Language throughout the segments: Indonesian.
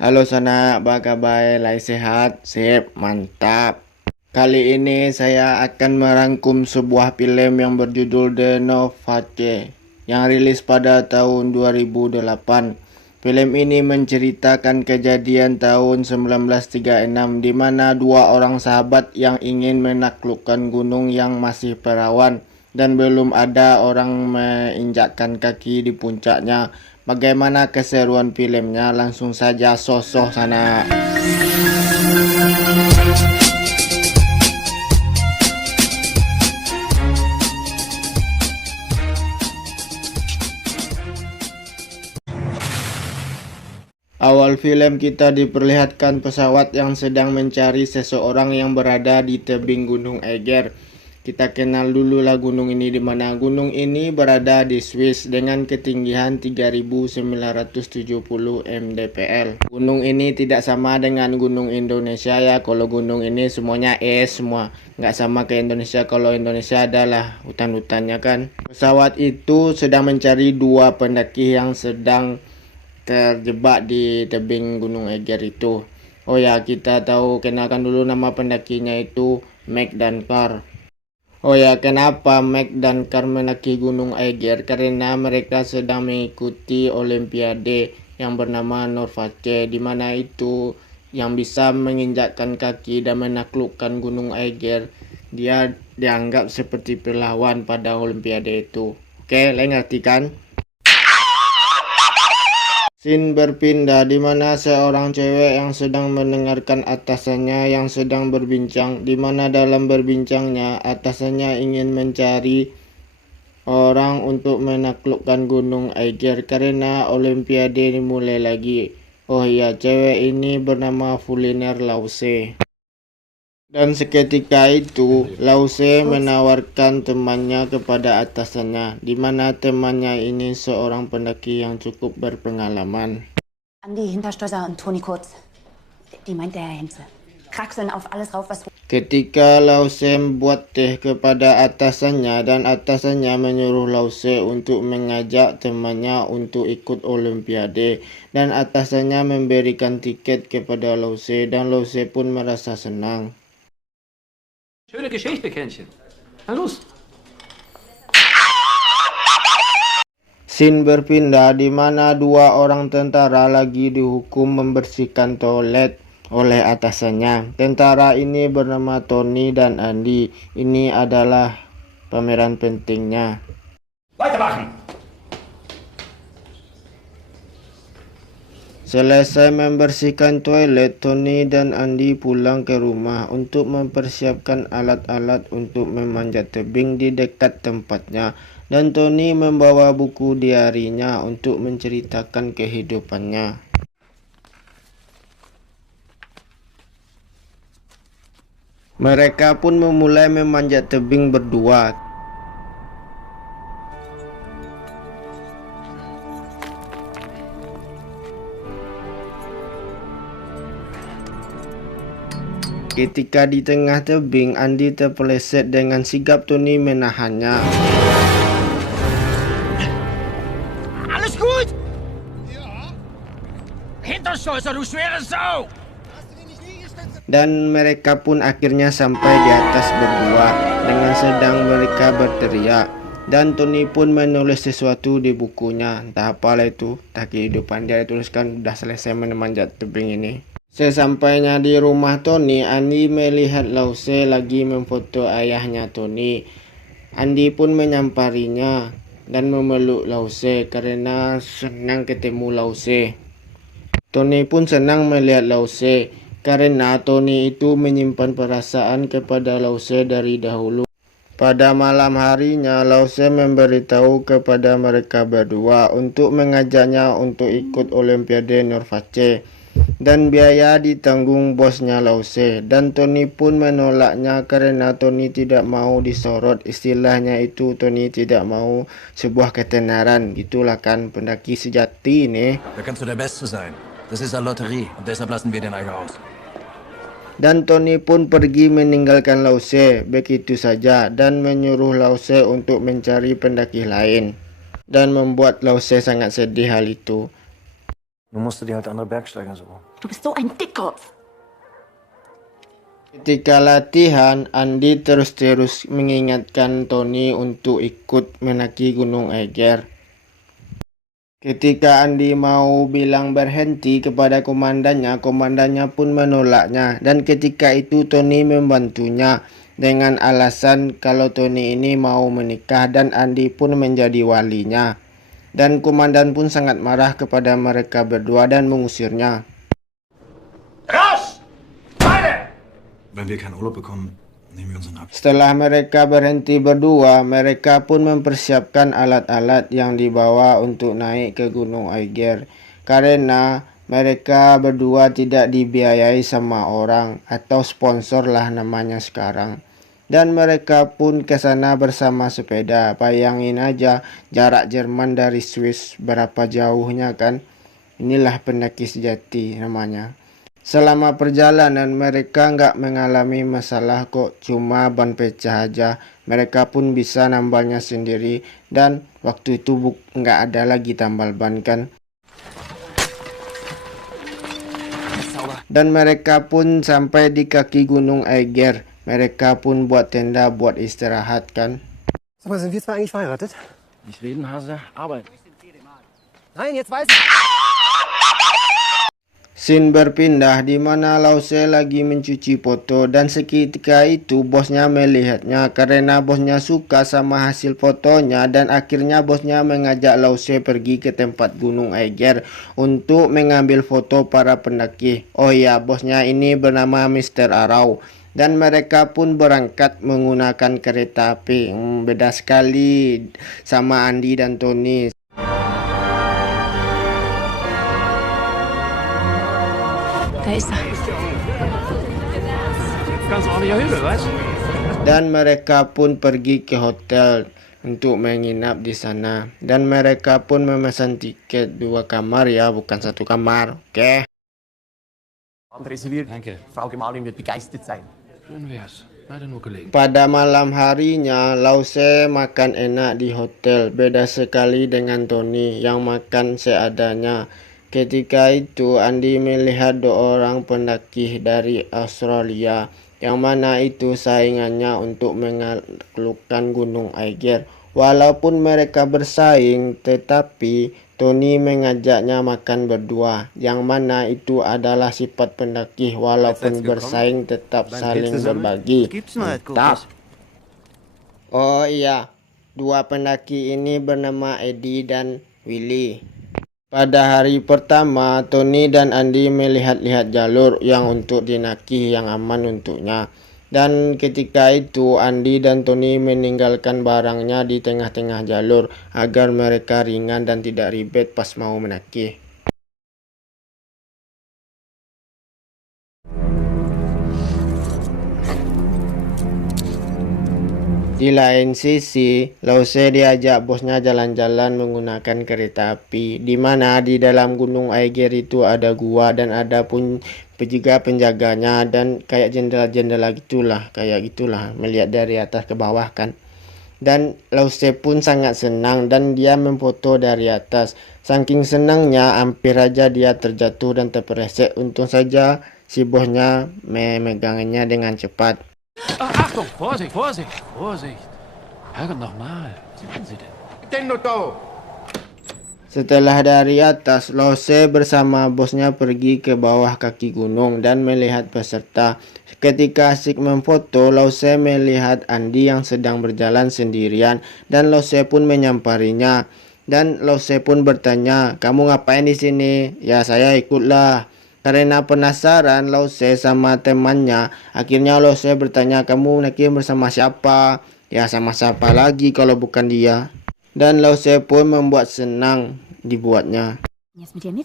Halo Sana, apa kabar? Lai sehat? Sip, mantap. Kali ini saya akan merangkum sebuah film yang berjudul The Novace yang rilis pada tahun 2008. Film ini menceritakan kejadian tahun 1936 di mana dua orang sahabat yang ingin menaklukkan gunung yang masih perawan dan belum ada orang menginjakkan kaki di puncaknya. Bagaimana keseruan filmnya? Langsung saja sosok sana. Awal film kita diperlihatkan pesawat yang sedang mencari seseorang yang berada di tebing Gunung Eiger. Kita kenal dulu lah gunung ini di mana. Gunung ini berada di Swiss dengan ketinggian 3.970 mdpl. Gunung ini tidak sama dengan gunung Indonesia ya. Kalau gunung ini semuanya es semua. Nggak sama ke Indonesia. Kalau Indonesia adalah hutan-hutannya kan. Pesawat itu sedang mencari dua pendaki yang sedang terjebak di tebing Gunung Eiger itu. Oh ya, kita tahu kenalkan dulu nama pendakinya itu Mac dan Carl. Oh ya, kenapa Mac dan Carl mendaki Gunung Eiger? Karena mereka sedang mengikuti Olimpiade yang bernama Novace, di mana itu yang bisa menginjakkan kaki dan menaklukkan Gunung Eiger. Dia dianggap seperti pahlawan pada Olimpiade itu. Oke, kalian ngerti kan? Scene berpindah di mana seorang cewek yang sedang mendengarkan atasannya yang sedang berbincang, di mana dalam berbincangnya atasannya ingin mencari orang untuk menaklukkan Gunung Eiger karena Olimpiade dimulai lagi. Oh iya, cewek ini bernama Fuliner Lause. Dan seketika itu, Lause menawarkan temannya kepada atasannya, di mana temannya ini seorang pendaki yang cukup berpengalaman. Andi Hinterstoiser und Toni Kurz. Die meint der Herr Henze. Kraxeln auf alles rauf, was... Ketika Lause membuat teh kepada atasannya dan atasannya menyuruh Lause untuk mengajak temannya untuk ikut Olimpiade dan atasannya memberikan tiket kepada Lause dan Lause pun merasa senang. Schöne Geschichte, Kännchen. Na los. Scene berpindah di mana dua orang tentara lagi dihukum membersihkan toilet oleh atasannya. Tentara ini bernama Tony dan Andy. Ini adalah pemeran pentingnya. Weitermachen. Selesai membersihkan toilet, Tony dan Andy pulang ke rumah untuk mempersiapkan alat-alat untuk memanjat tebing di dekat tempatnya. Dan Tony membawa buku diarinya untuk menceritakan kehidupannya. Mereka pun memulai memanjat tebing berdua. Ketika di tengah tebing, Andy terpeleset dengan sigap Tony menahannya. Alles gut? Ja. Hinterstolzer, du schwere Sau! Dan mereka pun akhirnya sampai di atas berdua dengan sedang mereka berteriak. Dan Tony pun menulis sesuatu di bukunya. Entah apalah itu, entah kehidupan dia tuliskan udah selesai memanjat tebing ini. Sesampainya di rumah Tony, Andy melihat Lause lagi memfoto ayahnya Tony. Andy pun menyamparinya dan memeluk Lause karena senang ketemu Lause. Tony pun senang melihat Lause karena Tony itu menyimpan perasaan kepada Lause dari dahulu. Pada malam harinya, Lause memberitahu kepada mereka berdua untuk mengajaknya untuk ikut Olimpiade Novace. Dan biaya ditanggung bosnya Lause. Dan Tony pun menolaknya karena Tony tidak mau disorot. Istilahnya itu Tony tidak mau sebuah ketenaran. Gitulah kan pendaki sejati nih. Da kannst du der Beste sein. Das ist eine Lotterie und deshalb lassen wir den Eiger aus. Dan Tony pun pergi meninggalkan Lause begitu saja dan menyuruh Lause untuk mencari pendaki lain. Dan membuat Lause sangat sedih hal itu. Nun musst du dir halt andere Bergsteiger suchen. Du bist so ein Dickkopf. Ketika latihan, Andi terus-terus mengingatkan Tony untuk ikut mendaki Gunung Eiger. Ketika Andi mau bilang berhenti kepada komandannya, komandannya pun menolaknya. Dan ketika itu Tony membantunya dengan alasan kalau Tony ini mau menikah dan Andi pun menjadi walinya. Dan komandan pun sangat marah kepada mereka berdua dan mengusirnya. Raus! Beide! Wenn wir keinen Urlaub bekommen, nehmen wir unseren Abschied. Setelah mereka berhenti berdua, mereka pun mempersiapkan alat-alat yang dibawa untuk naik ke Gunung Eiger. Karena mereka berdua tidak dibiayai sama orang atau sponsor lah namanya sekarang. Dan mereka pun ke sana bersama sepeda. Bayangin aja jarak Jerman dari Swiss berapa jauhnya kan. Inilah pendaki sejati namanya. Selama perjalanan mereka nggak mengalami masalah kok, cuma ban pecah aja. Mereka pun bisa nambalnya sendiri dan waktu itu nggak ada lagi tambal ban kan. Dan mereka pun sampai di kaki Gunung Eiger. Mereka pun buat tenda buat istirahat kan. Sag mal, sind wir zwei eigentlich verheiratet? Nicht reden, Hase, arbeiten. Nein, jetzt weiß ich. Scene berpindah di mana Lause lagi mencuci foto dan seketika itu bosnya melihatnya karena bosnya suka sama hasil fotonya dan akhirnya bosnya mengajak Lause pergi ke tempat Gunung Eiger untuk mengambil foto para pendaki. Oh ya, bosnya ini bernama Mr. Arau dan mereka pun berangkat menggunakan kereta api. Beda sekali sama Andi dan Tony. Da ist er. Ganz ordentlicher Hügel, weißt du? Dan mereka pun pergi ke hotel untuk menginap di sana. Dan mereka pun memesan tiket 2 kamar ya, bukan 1 kamar. Oke. Reserviert. Danke. Frau Gemahlin wird begeistert sein. Schön wär's. Leider nur gelegen. Pada malam harinya, Lause makan enak di hotel. Beda sekali dengan Tony yang makan seadanya. Ketika itu, Andi melihat 2 orang pendaki dari Australia, yang mana itu saingannya untuk menaklukkan Gunung Eiger. Walaupun mereka bersaing, tetapi Tony mengajaknya makan berdua, yang mana itu adalah sifat pendaki. Walaupun bersaing, tetap saling berbagi. Mantap. Oh iya, 2 pendaki ini bernama Eddie dan Willy. Pada hari pertama, Tony dan Andi melihat-lihat jalur yang untuk dinaki yang aman untuknya. Dan ketika itu, Andi dan Tony meninggalkan barangnya di tengah-tengah jalur agar mereka ringan dan tidak ribet pas mau mendaki. Di lain sisi, Lause diajak bosnya jalan-jalan menggunakan kereta api, di mana di dalam Gunung Eiger itu ada gua dan ada pun juga penjaganya dan kayak jendela-jendela gitulah, melihat dari atas ke bawah kan. Dan Lause pun sangat senang dan dia memfoto dari atas. Saking senangnya hampir aja dia terjatuh dan terpeleset. Untung saja si bosnya memegangnya dengan cepat. Achtung, Vorsicht, Vorsicht, Vorsicht. Herrgott nochmal. Was machen Sie denn? Setelah dari atas, Lause bersama bosnya pergi ke bawah kaki gunung dan melihat peserta. Ketika asik memfoto, Lause melihat Andi yang sedang berjalan sendirian dan Lause pun menyamparinya. Dan Lause pun bertanya, "Kamu ngapain di sini?" "Ya, saya ikutlah." Karena penasaran Lause sama temannya, akhirnya Lause bertanya, "Kamu naik bersama siapa?" "Ya, sama siapa lagi kalau bukan dia." Dan Lause pun membuat senang dibuatnya. Jetzt mit dir mit?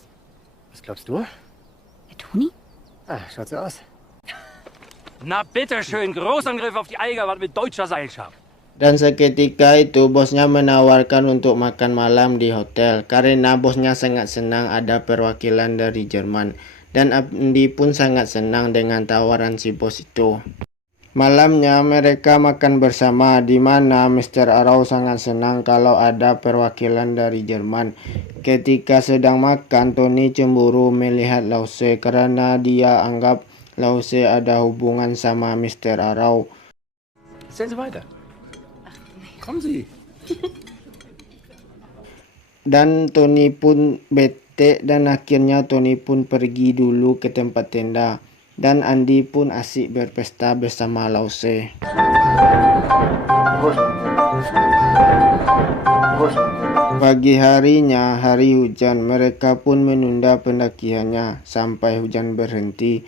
Was glaubst du? Der Toni? Ah, schaut so aus. Na bitteschön, Großangriff auf die Eigerwand mit deutscher Seilschaft. Dan seketika itu bosnya menawarkan untuk makan malam di hotel karena bosnya sangat senang ada perwakilan dari Jerman. Dan Andi pun sangat senang dengan tawaran si bos itu. Malamnya mereka makan bersama, di mana Mr. Arrow sangat senang kalau ada perwakilan dari Jerman. Ketika sedang makan, Tony cemburu melihat Lause karena dia anggap Lause ada hubungan sama Mr. Arrow. Erzählen Sie weiter. Kommen Sie. Dan Tony pun bete dan akhirnya Tony pun pergi dulu ke tempat tenda. Dan Andy pun asik berpesta bersama Lause. Pagi harinya, hari hujan, mereka pun menunda pendakiannya sampai hujan berhenti.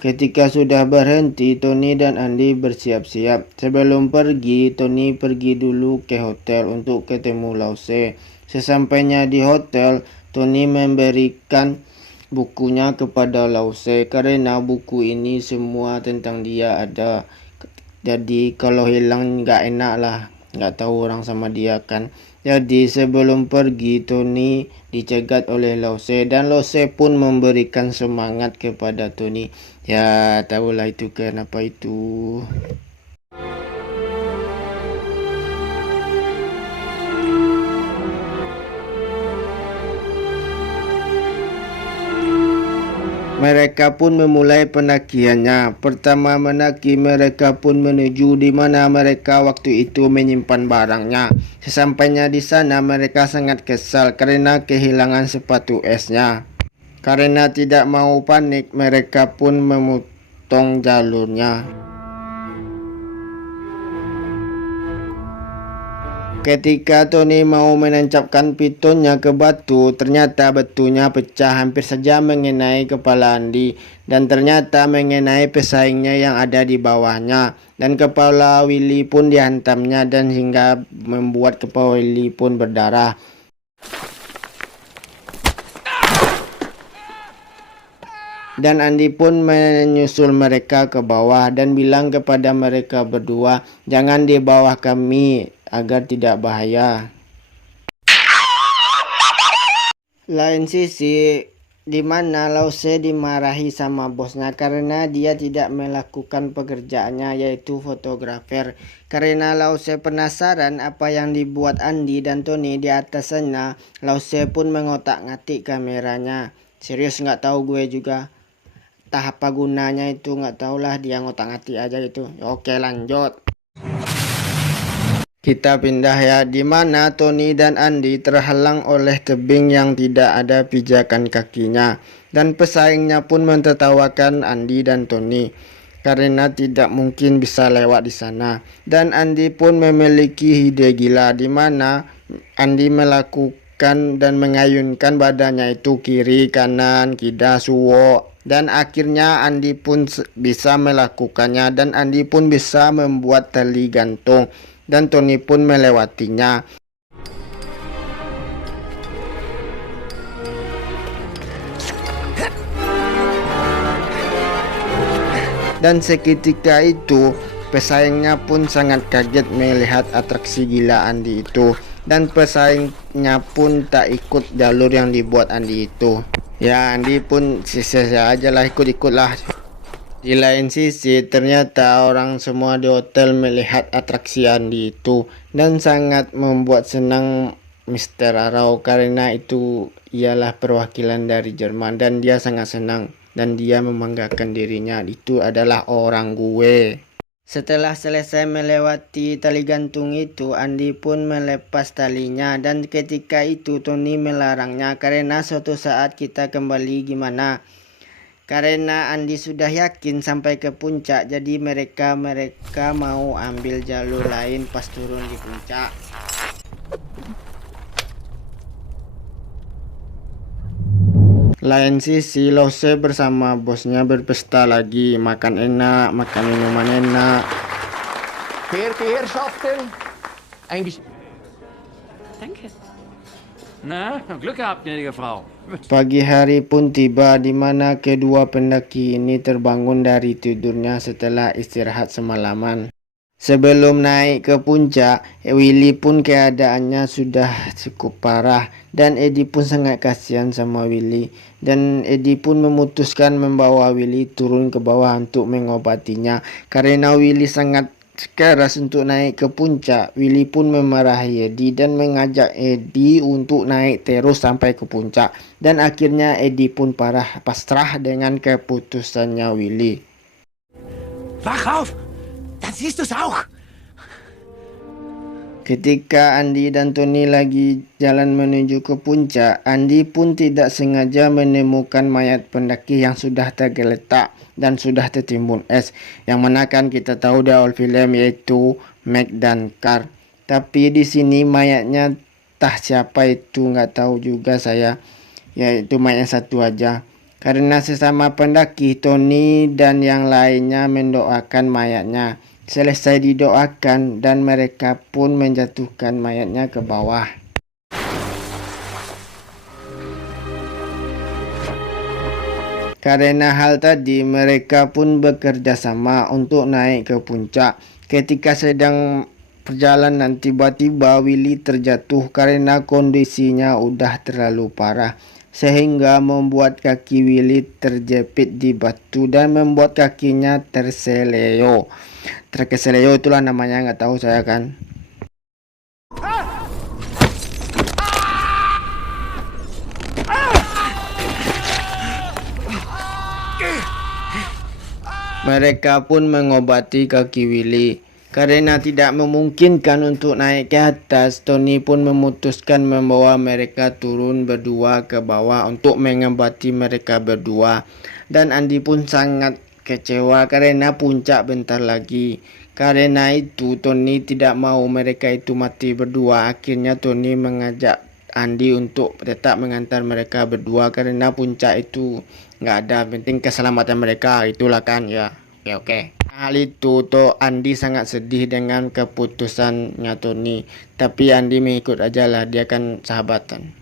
Ketika sudah berhenti, Tony dan Andy bersiap-siap. Sebelum pergi, Tony pergi dulu ke hotel untuk ketemu Lause. Sesampainya di hotel, Tony memberikan bukunya kepada Lause karena buku ini semua tentang dia ada. Jadi kalau hilang nggak enak lah, nggak tahu orang sama dia kan. Jadi sebelum pergi, Tony dicegat oleh Lause dan Lause pun memberikan semangat kepada Tony. Ya, tahulah itu kenapa itu. Mereka pun memulai pendakiannya. Pertama mendaki, mereka pun menuju di mana mereka waktu itu menyimpan barangnya. Sesampainya di sana, mereka sangat kesal karena kehilangan sepatu esnya. Karena tidak mau panik, mereka pun memotong jalurnya. Ketika Tony mau menancapkan pitonnya ke batu, ternyata batunya pecah hampir saja mengenai kepala Andy. Dan ternyata mengenai pesaingnya yang ada di bawahnya. Dan kepala Willy pun dihantamnya dan hingga membuat kepala Willy pun berdarah. Dan Andy pun menyusul mereka ke bawah dan bilang kepada mereka berdua, "Jangan di bawah kami agar tidak bahaya." Lain sisi, di mana Lause dimarahi sama bosnya karena dia tidak melakukan pekerjaannya, yaitu fotografer. Karena Lause penasaran apa yang dibuat Andy dan Tony di atas sana, Lause pun mengotak-ngatik kameranya. Serius nggak tahu gue juga. Entah apa gunanya itu, nggak tahulah, dia ngotak-ngatik aja gitu. Oke, lanjut. Kita pindah ya, di mana Tony dan Andy terhalang oleh tebing yang tidak ada pijakan kakinya. Dan pesaingnya pun mentertawakan Andy dan Tony karena tidak mungkin bisa lewat di sana. Dan Andy pun memiliki ide gila, di mana Andy melakukan dan mengayunkan badannya itu kiri, kanan, kida, suwo. Dan akhirnya Andy pun bisa melakukannya dan Andy pun bisa membuat tali gantung. Dan Tony pun melewatinya. Dan seketika itu, pesaingnya pun sangat kaget melihat atraksi gila Andy itu. Dan pesaingnya pun tak ikut jalur yang dibuat Andy itu. Ya, Andy pun sisa-sisa aja lah, ikut-ikut lah. Di lain sisi, ternyata orang semua di hotel melihat atraksi Andy itu dan sangat membuat senang Mr. Arrow karena itu ialah perwakilan dari Jerman dan dia sangat senang dan dia membanggakan dirinya, itu adalah orang gue. Setelah selesai melewati tali gantung itu, Andy pun melepas talinya dan ketika itu Tony melarangnya karena suatu saat kita kembali gimana. Karena Andy sudah yakin sampai ke puncak, jadi mereka mau ambil jalur lain pas turun di puncak. Lain sisi, Lause bersama bosnya berpesta lagi, makan enak, makan minuman enak. Verehrte Herrschaften, eigentlich... Danke. Na, Glück gehabt, gnädige Frau. Pagi hari pun tiba di mana kedua pendaki ini terbangun dari tidurnya setelah istirahat semalaman. Sebelum naik ke puncak, Willy pun keadaannya sudah cukup parah dan Eddie pun sangat kasihan sama Willy. Dan Eddie pun memutuskan membawa Willy turun ke bawah untuk mengobatinya. Karena Willy sangat keras untuk naik ke puncak, Willy pun memarahi Eddie dan mengajak Eddie untuk naik terus sampai ke puncak. Dan akhirnya Eddie pun pasrah dengan keputusannya Willy. Wach auf! Dann siehst du's auch! Ketika Andy dan Tony lagi jalan menuju ke puncak, Andy pun tidak sengaja menemukan mayat pendaki yang sudah tergeletak dan sudah tertimbun es. Yang mana kan kita tahu di awal film yaitu Meg dan Carl. Tapi di sini mayatnya entah siapa itu, nggak tahu juga saya. Yaitu mayat satu aja. Karena sesama pendaki, Tony dan yang lainnya mendoakan mayatnya. Selesai didoakan dan mereka pun menjatuhkan mayatnya ke bawah. Karena hal tadi, mereka pun bekerja sama untuk naik ke puncak. Ketika sedang perjalanan, tiba-tiba Willy terjatuh karena kondisinya udah terlalu parah, sehingga membuat kaki Willy terjepit di batu dan membuat kakinya terseleo. Terkeseleo itulah namanya, nggak tahu saya kan. Mereka pun mengobati kaki Willy. Karena tidak memungkinkan untuk naik ke atas, Tony pun memutuskan membawa mereka turun berdua ke bawah untuk mengobati mereka berdua. Dan Andy pun sangat kecewa karena puncak bentar lagi. Karena itu Tony tidak mau mereka itu mati berdua. Akhirnya Tony mengajak Andy untuk tetap mengantar mereka berdua karena puncak itu nggak ada, penting keselamatan mereka, itulah kan ya. Oke. Hal itu toh Andy sangat sedih dengan keputusannya Tony. Tapi Andy mengikut aja lah, dia kan sahabatan.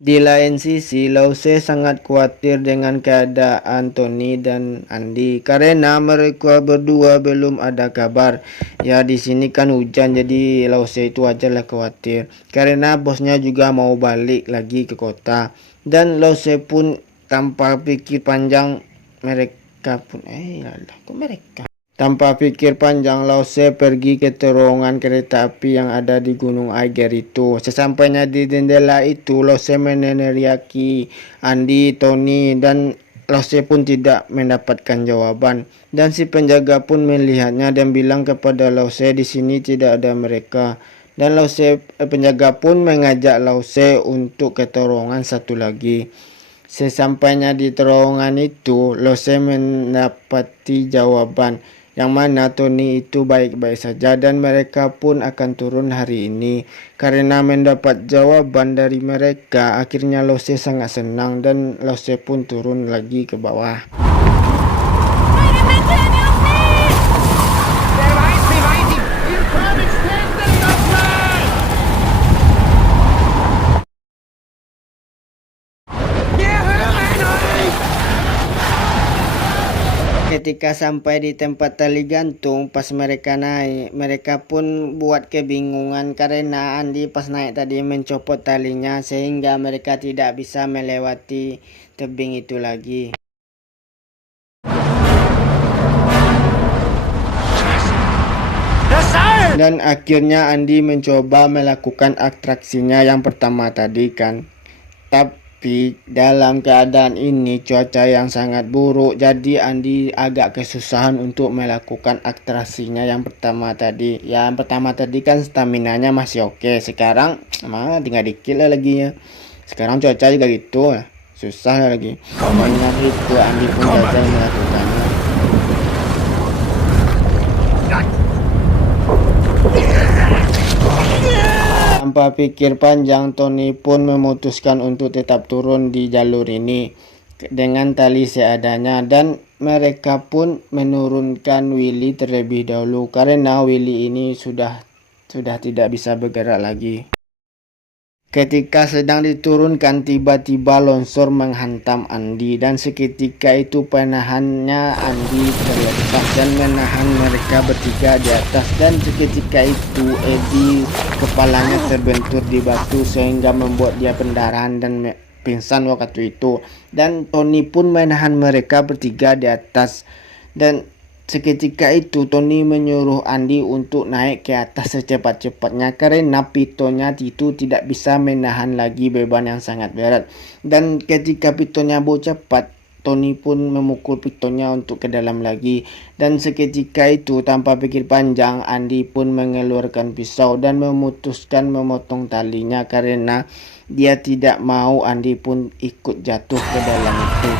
Di lain sisi, Lause sangat khawatir dengan keadaan Tony dan Andy karena mereka berdua belum ada kabar. Ya di sini kan hujan, jadi Lause itu aja lah khawatir karena bosnya juga mau balik lagi ke kota. Dan Lause pun tanpa pikir panjang Tanpa pikir panjang, Lause pergi ke terowongan kereta api yang ada di Gunung Aiger itu. Sesampainya di jendela itu, Lause meneriaki Andy, Tony, dan Lause pun tidak mendapatkan jawaban. Dan si penjaga pun melihatnya dan bilang kepada Lause di sini tidak ada mereka. Dan penjaga pun mengajak Lause untuk ke terowongan satu lagi. Sesampainya di terowongan itu, Lause mendapati jawaban yang mana Tony itu baik-baik saja dan mereka pun akan turun hari ini. Karena mendapat jawaban dari mereka, akhirnya Lause sangat senang dan Lause pun turun lagi ke bawah. Ketika sampai di tempat tali gantung, pas mereka naik, mereka pun buat kebingungan karena Andy pas naik tadi mencopot talinya sehingga mereka tidak bisa melewati tebing itu lagi. Dan akhirnya Andy mencoba melakukan atraksinya yang pertama tadi kan. Tapi dalam keadaan ini cuaca yang sangat buruk, jadi Andy agak kesusahan untuk melakukan atraksinya yang pertama tadi. Yang pertama tadi kan staminanya masih oke, sekarang tinggal dikit lah lagi ya. Sekarang cuaca juga gitu, susah lagi. Karena itu Andy pun gagal melakukannya. Tanpa pikir panjang, Tony pun memutuskan untuk tetap turun di jalur ini dengan tali seadanya dan mereka pun menurunkan Willy terlebih dahulu karena Willy ini sudah tidak bisa bergerak lagi. Ketika sedang diturunkan, tiba-tiba longsor menghantam Andi dan seketika itu penahannya Andi terlepas dan menahan mereka bertiga di atas, dan seketika itu Eddie kepalanya terbentur di batu sehingga membuat dia pendarahan dan pingsan waktu itu, dan Tony pun menahan mereka bertiga di atas. Dan seketika itu Tony menyuruh Andy untuk naik ke atas secepat-cepatnya karena pitonnya itu tidak bisa menahan lagi beban yang sangat berat. Dan ketika pitonnya bau cepat, Tony pun memukul pitonnya untuk ke dalam lagi. Dan seketika itu tanpa pikir panjang, Andy pun mengeluarkan pisau dan memutuskan memotong talinya karena dia tidak mau Andy pun ikut jatuh ke dalam itu.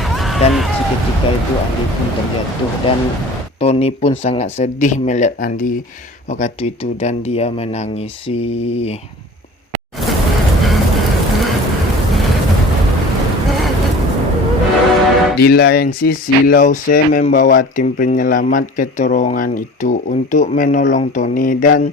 Dan seketika itu Andy pun terjatuh dan Tony pun sangat sedih melihat Andy waktu itu dan dia menangisi. Di lain sisi, Lause membawa tim penyelamat ke terowongan itu untuk menolong Tony, dan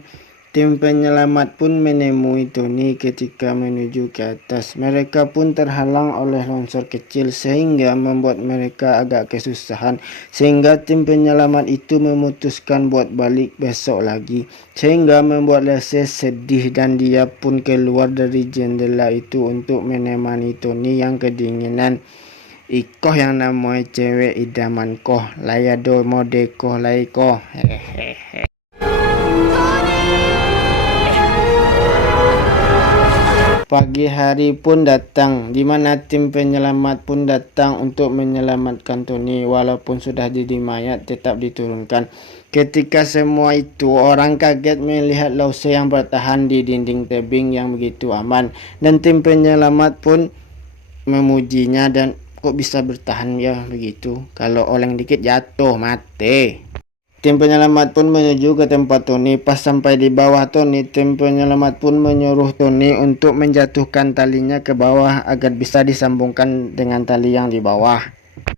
tim penyelamat pun menemui Tony ketika menuju ke atas. Mereka pun terhalang oleh longsor kecil sehingga membuat mereka agak kesusahan, sehingga tim penyelamat itu memutuskan buat balik besok lagi, sehingga membuat Lause sedih dan dia pun keluar dari jendela itu untuk menemani Tony yang kedinginan. Ikoh yang namanya cewek idaman koh, layado mode koh laiko. Hehehe. Pagi hari pun datang, di mana tim penyelamat pun datang untuk menyelamatkan Tony. Walaupun sudah jadi mayat, tetap diturunkan. Ketika semua itu, orang kaget melihat Lause yang bertahan di dinding tebing yang begitu aman. Dan tim penyelamat pun memujinya, dan kok bisa bertahan ya begitu, kalau oleng dikit jatuh mati. Tim penyelamat pun menuju ke tempat Tony. Pas sampai di bawah Tony, tim penyelamat pun menyuruh Tony untuk menjatuhkan talinya ke bawah agar bisa disambungkan dengan tali yang di bawah.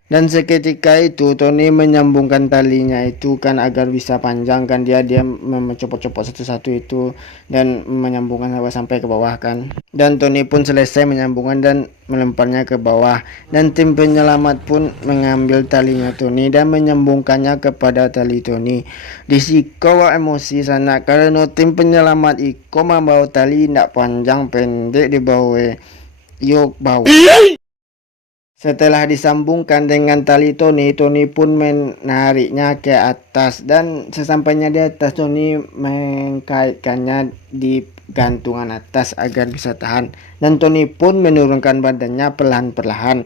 Dan seketika itu Tony menyambungkan talinya itu kan agar bisa panjang kan, dia mencopot-copot satu-satu itu dan menyambungkan sampai ke bawah kan. Dan Tony pun selesai menyambungkan dan melemparnya ke bawah, dan tim penyelamat pun mengambil talinya Tony dan menyambungkannya kepada tali Tony. Disiko emosi sana karena tim penyelamat iko membawa tali tidak panjang pendek di bawah yuk bawah. Setelah disambungkan dengan tali Tony, Tony pun menariknya ke atas, dan sesampainya di atas Tony mengkaitkannya di gantungan atas agar bisa tahan, dan Tony pun menurunkan badannya perlahan-lahan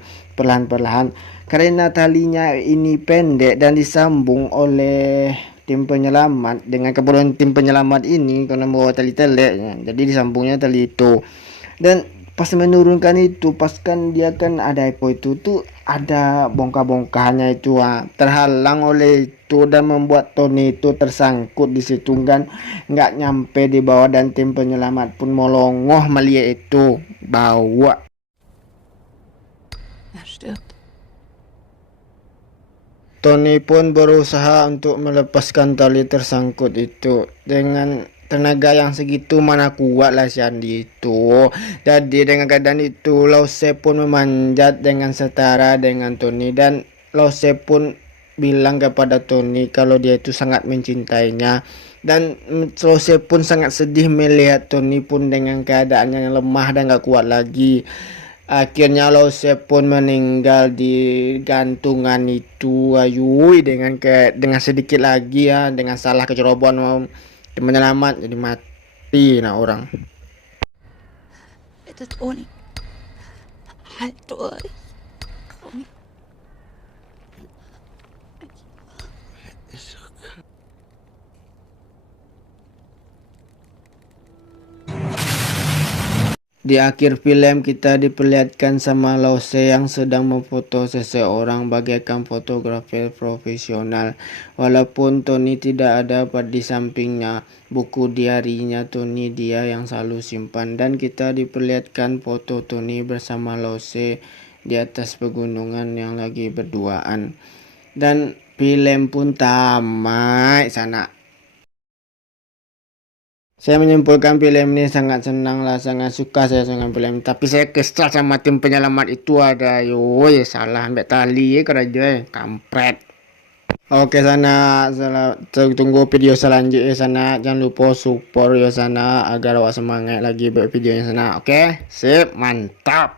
karena talinya ini pendek dan disambung oleh tim penyelamat. Dengan keperluan tim penyelamat ini karena membawa tali telek ya, jadi disambungnya tali itu. Dan pas menurunkan itu, pas kan dia kan ada itu tuh ada bongkah-bongkahnya itu terhalang oleh itu dan membuat Tony itu tersangkut di situ kan, nggak nyampe di bawah, dan tim penyelamat pun melongoh melihat itu bawa. Tony pun berusaha untuk melepaskan tali tersangkut itu dengan tenaga yang segitu, mana kuat lah si Andy itu. Jadi dengan keadaan itu Lause pun memanjat dengan setara dengan Tony, dan Lause pun bilang kepada Tony kalau dia itu sangat mencintainya. Dan Lause pun sangat sedih melihat Tony pun dengan keadaannya yang lemah dan gak kuat lagi. Akhirnya Lause pun meninggal di gantungan itu, ayuy, dengan sedikit lagi ya, dengan salah kecerobohan penyelamat jadi mati nah orang. Bitte, Toni. Halt durch. Toni. Di akhir film kita diperlihatkan sama Lause yang sedang memfoto seseorang bagaikan fotografer profesional. Walaupun Tony tidak ada di sampingnya, buku diarinya Tony dia yang selalu simpan, dan kita diperlihatkan foto Tony bersama Lause di atas pegunungan yang lagi berduaan. Dan film pun tamat sana. Saya menyimpulkan film ini sangat senang lah, sangat suka saya dengan film ini. Tapi saya kesal sama tim penyelamat itu ada. Yoi, salah ambil tali kerja kampret. Oke sana, tunggu video selanjutnya sana. Jangan lupa support ya sana agar awak semangat lagi buat videonya sana. Oke, sip, mantap.